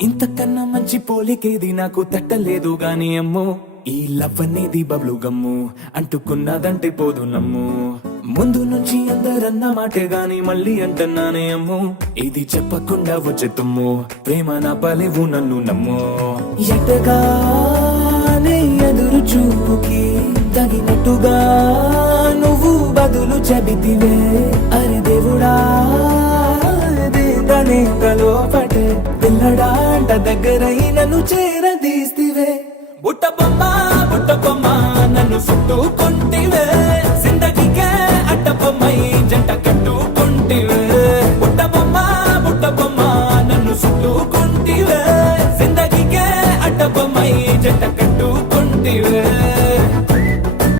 ఇంతకన్నా మంచి పోలికేది నాకు తట్టలేదు గాని అమ్మో ఈ లవ్ అనేది బబ్లు గమ్ము అంటుకున్నదంటే పోదు నమ్ము ముందు నుంచి అందరన్న మాటే గాని మళ్ళీ అంటున్నానే అమ్ము ఇది చెప్పకుండా వచ్చే తుమ్ము ప్రేమ నా పలేవు నన్ను నమ్ము ఎటగానే ఎదురు చూపుకి తగినట్టుగా నువ్వు బదులు చెబితివే అరే దేవుడా లోపటే పిల్లడాంట దగ్గరై నన్ను చేరదీస్తివే బుట్ట బొమ్మ నన్ను చుట్టుకుంటే